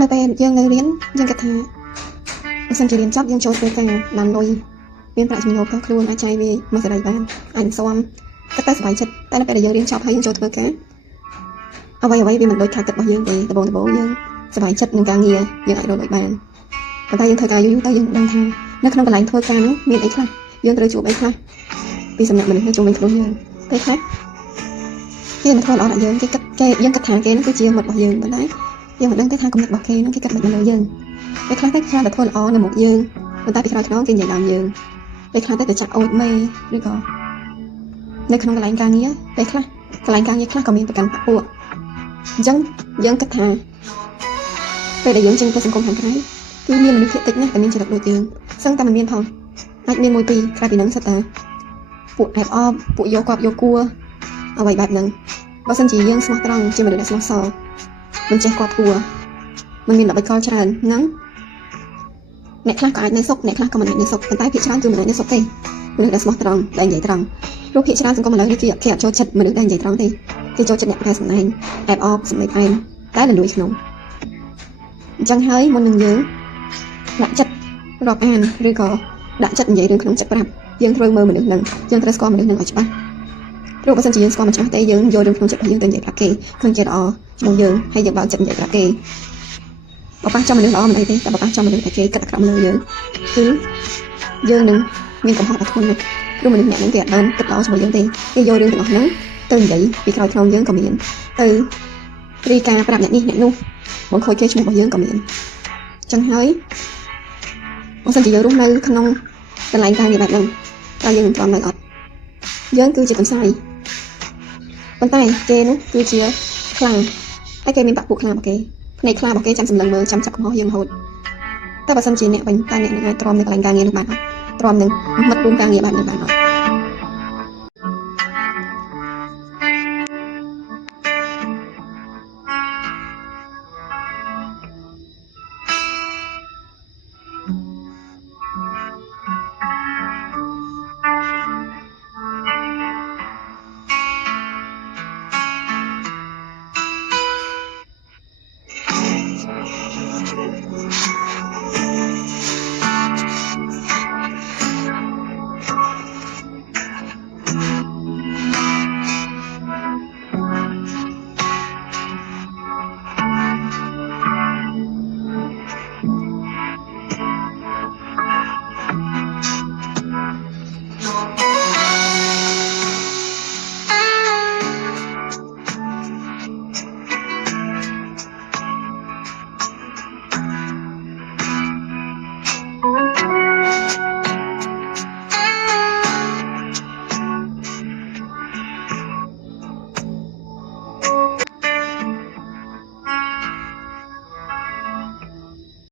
នៅពេលយើងនៅរៀនយើងគិតថាបើសិនជារៀនចប់យើងចូលធ្វើការបានលុយមានប្រាក់ចំណូលផ្ទាល់ខ្លួនអាចចាយវាមកសេរីបានអាចនឹងស៊ាំគិតតែសុខចិត្តតែនៅពេលដែលយើងរៀនចប់ហើយយើងចូលធ្វើការអ្វីវាមិនដូចថាគិតរបស់យើងទេដំបូងយើងសុខចិត្តនឹងការងារយើងអាចរកលុយបានប៉ុន្តែយើងធ្វើការយូរទៅយើងដឹងថានៅក្នុងកន្លែងធ្វើការហ្នឹងមានអីខ្លះយើងត្រូវជួបអីខ្លះពីសំណាក់មនុស្សនៅជុំវិញខ្លួនយើងពេលខ្លះគេមិនធ្វើល្អដល់យើងគេគិតយើងគិតថាគេហ្នឹងគឺជាមិត្តរបស់យើងប៉ុន្តែយើងមិនដឹងទេថាគំនិតរបស់គេហ្នឹងគេគិតមិនលើយើងពេលខ្លះតែគេធ្វើល្អនៅមុខយើងប៉ុន្តែពីក្រោយខ្នងគេនិយាយដល់យើងពេលខ្លះទៅចាក់អូចមេឬក៏នៅក្នុងកន្លែងការងារពេលខ្លះកន្លែងការងារខ្លះក៏មានប្រកាន់បពួកអញ្ចឹងយើងគិតថាពេលដែលយើងចេញទៅសង្គមខាងក្រៅគឺមានមនុស្សភាគតិចណាស់តែមានចរិតដូចយើងសឹងតែមិនមានផងអាចមានមួយពីរក្រៅពីហ្នឹងសិតតាពួកអែបអបពួកយកគប់យកគួរអ្វីបែបហ្នឹងបើសិនជាយើងស្មោះត្រង់ជាមនុស្សដែលស្មោះសរមិនចេះគប់គួរមិនមានល្បិចកលច្រើនហ្នឹងអ្នកខ្លះក៏អាចនៅសុខអ្នកខ្លះក៏មិនអាចនៅសុខប៉ុន្តែភាគច្រើនគឺមិនអាចនៅសុខទេមនុស្សដែលស្មោះត្រង់ដែលនិយាយត្រង់ព្រោះភាគច្រើនសង្គមឥឡូវនេះគេអត់ចូលចិត្តមនុស្សដែលនិយាយត្រង់ទេគេចូលចិត្តអ្នកដែលសម្ដែងអែបអបសម្ដែងឯងតែលលួយក្នុងអញ្ចឹងហើយមុននឹងយើងដាក់ចិត្តរាប់អានឬក៏ដាក់ចិត្តនិយាយរឿងក្នុងចិត្តប្រាប់យើងត្រូវមើលមនុស្សហ្នឹងយើងត្រូវស្គាល់មនុស្សហ្នឹងឲ្យច្បាស់ព្រោះបើសិនជាយើងស្គាល់មិនច្បាស់ទេយើងយករឿងក្នុងចិត្តរបស់យើងទៅនិយាយប្រាប់គេឃើញគេល្អជាមួយយើងហើយយើងបើកចិត្តនិយាយប្រាប់គេបើប៉ះចំមនុស្សល្អមិនអីទេតែបើប៉ះចំមនុស្សតែគេគិតអាក្រក់លើយើងគឺយើងនឹងមានកំហុសដ៏ធ្ងន់ណាស់ព្រោះមនុស្សអ្នកហ្នឹងគេអត់បានគិតល្អជាមួយយើងទេគេយករឿងទាំងអស់ហ្នឹងទៅនិយាយពីក្រោយខ្នងយើងក៏មានទៅរីកាប្រាប់អ្នកនេះអ្នកនោះបង្ខូចគេឈ្មោះរបស់យើងក៏មានអញ្ចឹងហើយបើសិនជាយើងរស់នៅក្នុងកន្លែងការងារបែបហ្នឹងតើយើងនឹងទ្រាំនៅអត់យើងគឺជាកំសាយប៉ុន្តែគេនោះគឺជាខ្លាំងហើយគេមានបាក់ពួកខ្លាំងរបស់គេភ្នែកខ្លាំងរបស់គេចាំសម្លឹងមើលចាំចាប់កំហុសយើងរហូតតែបើសិនជាអ្នកវិញតើអ្នកនឹងអាចទ្រាំនៅកន្លែងការងារនោះបានអត់ទ្រាំនឹងមិត្តរួមការងារបែបហ្នឹងបានអត់